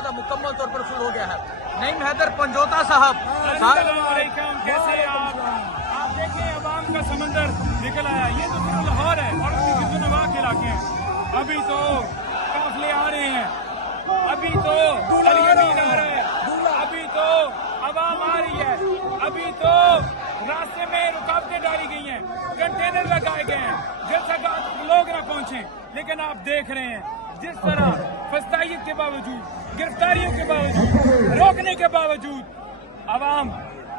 का मुकम्मल तौर पर फुल हो गया है। नईम हैदर पंजोता साहब, कैसे आप देखिए अवाम का समंदर निकल आया। ये तो सिर्फ लाहौर है और उसकी खिदमतनवाह के इलाके हैं। अभी तो काफिले आ रहे हैं, अभी तो अलीमीन आ रहे हैं, अभी तो अवाम आ रही है, अभी तो रास्ते में रुकावटें डाली गई हैं, कंटेनर लगाए गए हैं जैसा कि लोग ना पहुंचे। लेकिन आप देख रहे हैं जिस तरह फस्तायत के बावजूद, गिरफ्तारियों के बावजूद, रोकने के बावजूद अवाम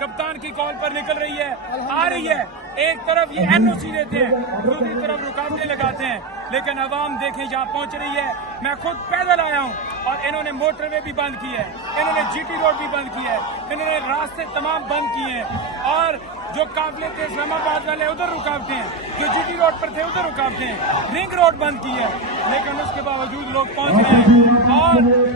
कप्तान की कॉल पर निकल रही है, आ रही है। एक तरफ ये एनओसी देते हैं, दूसरी तरफ रुकावटें लगाते हैं, लेकिन अवाम देखें यहाँ पहुंच रही है। मैं खुद पैदल आया हूँ और इन्होंने मोटरवे भी बंद की है, इन्होंने जीटी रोड भी बंद की है, इन्होंने रास्ते तमाम बंद किए हैं। और जो काफिले थे इस्लामाबाद वाले उधर रुकावटें हैं, जो जीटी रोड पर थे उधर रुकावटें हैं, रिंग रोड बंद की है, लेकिन उसके बावजूद लोग पहुंच रहे हैं। और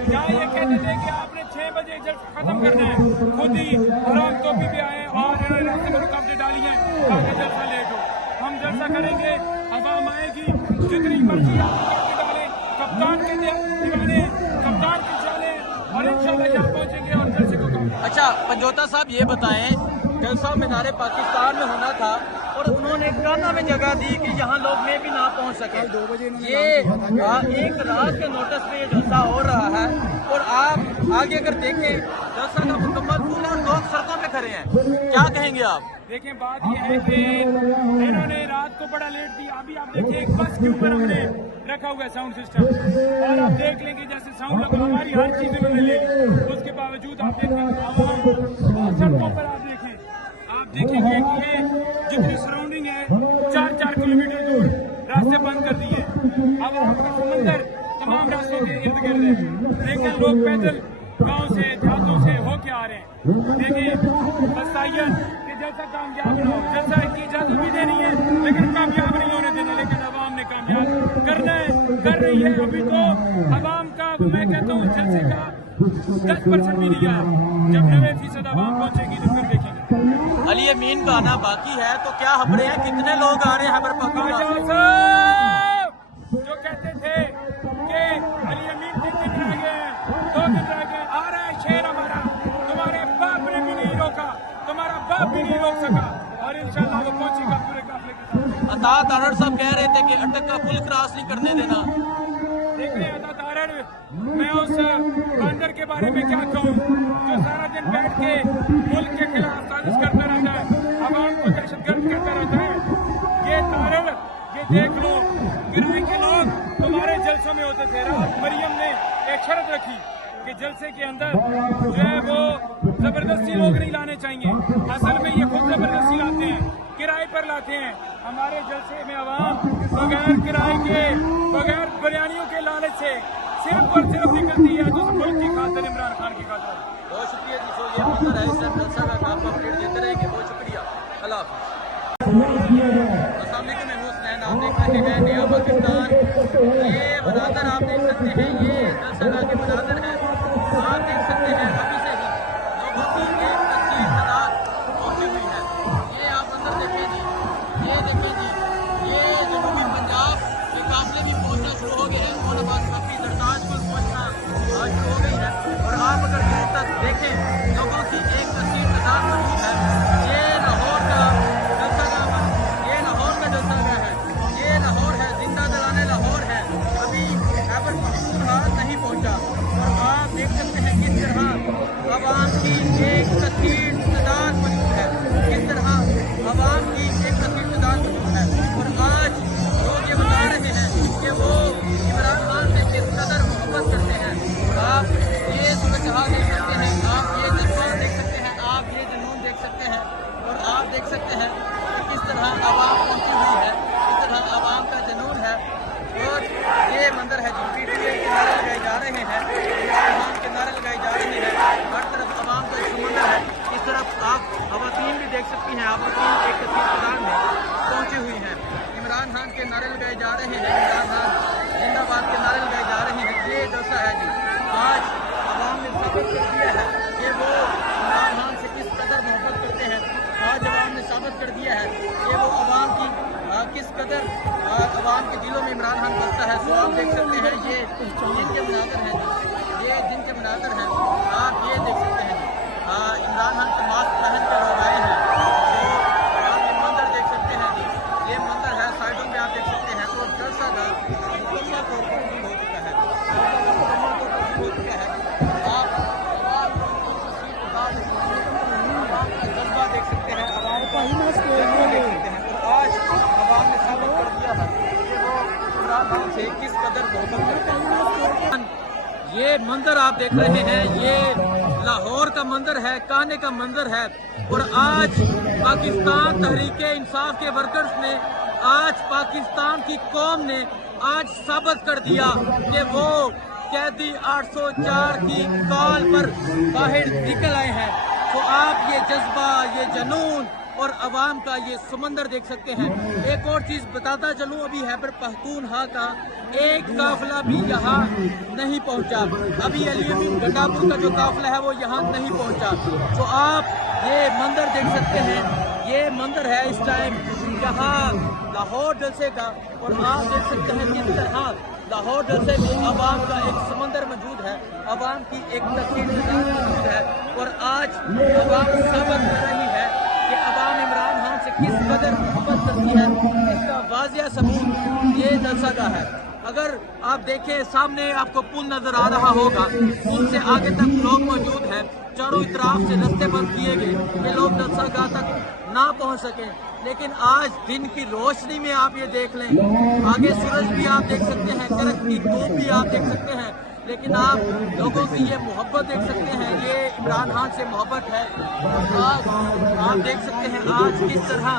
जहाँ ये कहते थे कि आपने 6 बजे जल्द खत्म करना है, खुद ही हराम टोपी पे आए और इन्होंने रास्ते में रुकावटें डाली हैं, कहा जलसा लेट हो। हम जलसा करेंगे, अवाम आएगी, जितनी मर्जी आप रुकावटें डालें, कप्तान के दीवाने, कप्तान की चालें, और इंशाल्लाह यहाँ पहुंचेंगे और जलसे को करेंगे। अच्छा पंजोता साहब ये बताएं, जलसा मीनारे पाकिस्तान में होना था और उन्होंने काना में जगह दी कि यहाँ लोग में भी ना पहुँच सके। ये एक रात के नोटिस पे ये जलसा हो रहा है और आप आगे अगर देखें जलसा का मुकम्मल पूरा लोग सड़कों पे खड़े हैं, क्या कहेंगे आप? देखें बात यह है कि इन्होंने रात को बड़ा लेट दिया। अभी आप देखिए एक बस के ऊपर हमने रखा हुआ है साउंड सिस्टम, और आप देख लेंगे जैसे साउंड लगा, हमारी हर चीज इन्होंने ले ली। उसके बावजूद आप देखें सड़कों पर आप देखेंगे कि ये जितनी सराउंडिंग है 4-4 किलोमीटर दूर रास्ते बंद कर दिए। अब आपका समंदर तमाम रास्तों के इर्द गिर्द है, लेकिन लोग पैदल गांव से देहातों से होके आ रहे हैं। देखिए बस्तायत कि जैसा कामयाब ना हो, जैसा की इजाजत भी देनी है लेकिन कामयाब नहीं होने देना, लेकिन अवाम ने कामयाब करना है, कर रही है। अभी तो अवाम का मैं कहता हूँ जलसे का 10% भी नहीं आया। जब 90% अवाम पहुंचेगी तो फिर देखेंगे। अली अमीन का आना बाकी है, तो क्या खबरें हैं, कितने लोग आ रहे हैं खबर साहब जो कहते थे कि अली अमीन 3 दिन रह गए, 2 दिन रह गए, आ रहा है शेर हमारा, तुम्हारे बाप ने भी नहीं रोका, तुम्हारा बाप भी नहीं रोक सका, और इंशाल्लाह वो पहुंचेगा पूरे काफिले के साथ। अता तारड़ साहब कह रहे थे कि अटक का पुल क्रॉस नहीं करने देना। देखिए अता तारड़, मैं उस बंदर के बारे में क्या कहूँ जो सारा दिन बैठ के मुल्क के खिलाफ साजिश करता रहता है, अवाम को दहशतगर्द करता रहता है। ये तारड़, ये देख लो गिराई के लोग तुम्हारे जलसों में होते थे। रात मरियम ने एक शर्त रखी कि जलसे के अंदर जो है वो जबरदस्ती लोग नहीं लाने चाहिए। असल में ये खुद जबरदस्ती लाते हैं, किराए पर लाते हैं। हमारे जलसे में अवाम बगैर किराए के, बगैर बिरयानियों के लालच से सिर्फ और सिर्फ निकलती है जो मुल्क की खातिर, इमरान खान की खातिर। बहुत शुक्रिया जी। सो ये मंजर है, इससे जलसा का काम अपडेट देते रहेंगे। बहुत शुक्रिया, अल्लाह हाफ़िज़। अस्सलाम वालेकुम, मैं हुसैन, आप देख रहे हैं नया पाकिस्तान। ये मनाज़र आप देख सकते हैं, ये जलसा के मनाज़र है। आप देख सकते हैं अभी से ही लोगों की एक कसीर तादाद पहुंची हुई है। ये आप अंदर देखें जी, ये देखें जी, ये जनूबी पंजाब के काफिले भी पहुंचना शुरू हो गए हैं और अब काफी दरदाज पर पहुंचना शुरू हो गई है। और आप अगर दूर तक देखें लोगों की एक कसीर तादाद मौजूद है। ये लाहौर का जलसा का, ये लाहौर का जलसा है, ये लाहौर है, जिंदा जलाने लाहौर है। अभी खैबर पख्तूनख्वा नहीं पहुंचा और आप देख सकते हैं किस तरह अवाम की एक कसीर तादाद मौजूद है, किस तरह अवाम की एक कसीर तादाद मौजूद है। और आज लोग ये बता रहे हैं कि वो इमरान खान से किस कदर मोहब्बत करते हैं। आप ये सूरत हाल देख सकते हैं, आप ये जज्बा देख सकते हैं, आप ये जुनून देख सकते हैं, और आप देख सकते हैं कि किस तरह आवाम पहुंची हुई है, किस तरह आवाम का जुनून है। और ये मंदिर है जी, पीटीए के नारे लगाए जा रहे हैं, इमरान के नारे लगाए जा रहे हैं, हर तरफ आवाम का समुंदर है। इस तरफ आप खवातीन भी देख सकती हैं, खवातीन एक कसीर तादाद में पहुंची हुई हैं। इमरान खान के नारे लगाए जा रहे हैं, इमरान खान जिंदाबाद के नारे लगाए जा रहे हैं। ये जलसा है जी, आज आवाम ने साबित कर दिया है कि वो इमरान खान से किस कदर मोहब्बत करते हैं। आज आवाम ने साबित कर दिया है कि वो आवाम की किस कदर आवाम के दिलों में इमरान खान बसता है। सो आप देख सकते हैं ये जिनके मनाज़र हैं, ये जिनके मनाजर हैं, आप ये देख सकते हैं जी। इमरान खान के मास्क पहन के लोग आए हैं, तो आप ये मंजर देख सकते हैं जी। ये मंजर है, साइडों में आप देख सकते हैं। और जलसा का मुकम्मल तौर पर पूरी हो चुका है, मुकम्मल तौर पर पूरी हो चुका है। आप जज्बा देख सकते हैं, आवाम का जज्बा देख सकते हैं। और आज आवाम ने साबित कर दिया है कि वो इमरान खान से किस कदर मोहब्बत करते हैं। ये मंजर आप देख रहे हैं, ये लाहौर का मंजर है, काने का मंजर है। और आज पाकिस्तान तहरीके इंसाफ के वर्कर्स ने, आज पाकिस्तान की कौम ने आज साबित कर दिया कि वो कैदी 804 की कॉल पर बाहर निकल आए हैं। तो आप ये जज्बा, ये जनून और अवाम का ये समंदर देख सकते हैं। एक और चीज़ बताता चलूँ, अभी खैबर पख्तूनख्वा का एक काफिला भी यहाँ नहीं पहुँचा। अभी अली गंडापुर का जो काफिला है वो यहाँ नहीं पहुँचा। तो आप ये मंदिर देख सकते हैं, ये मंदिर है इस टाइम यहाँ लाहौर जलसे का। और आप देख सकते हैं किस तरह लाहौर जलसे में अवाम का एक समंदर मौजूद है, अवाम की एक तस्वीर मौजूद है। और आज अवाम साबित कर रही है कि अवाम इमरान खान से किस कदर मोहब्बत करती है। इसका वाज़िया सबूत ये जलसा का है। अगर आप देखें सामने आपको पुल नजर आ रहा होगा, पुल से आगे तक लोग मौजूद हैं, चारों तरफ से रास्ते बंद किए गए कि लोग जलसागाह तक ना पहुंच सकें। लेकिन आज दिन की रोशनी में आप ये देख लें, आगे सूरज भी आप देख सकते हैं, करक की धूप भी आप देख सकते हैं, लेकिन आप लोगों की ये मोहब्बत देख सकते हैं, ये इमरान खान से मोहब्बत है। आज आप देख सकते हैं आज किस तरह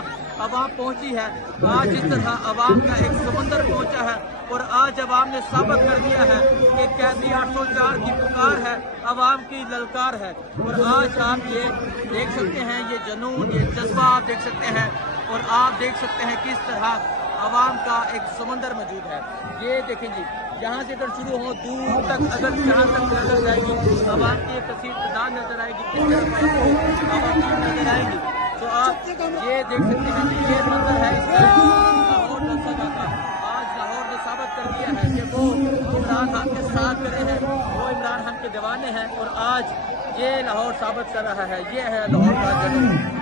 अवाम पहुंची है, आज इस तरह अवाम का एक समंदर पहुंचा है। और आज अवाम ने साबित कर दिया है कि कैदी 804 की पुकार है, अवाम की ललकार है। और आज आप ये देख सकते हैं, ये जनून, ये जज्बा आप देख सकते हैं। और आप देख सकते हैं किस तरह अवाम का एक समंदर मौजूद है। ये देखें जी, यहाँ से अगर शुरू हो दूर तक, अगर जहाँ तक नजर जाएगी अवाम की एक तस्वीर नजर आएगी, किस तरह नजर आएगी। तो आप ये देख सकते हैं कि ये मंजर है लाहौर जलसा का। आज लाहौर ने साबित कर दिया है कि वो इमरान खान के साथ खड़े हैं, वो इमरान खान के दीवाने हैं। और आज ये लाहौर साबित कर रहा है, ये है लाहौर का जनून।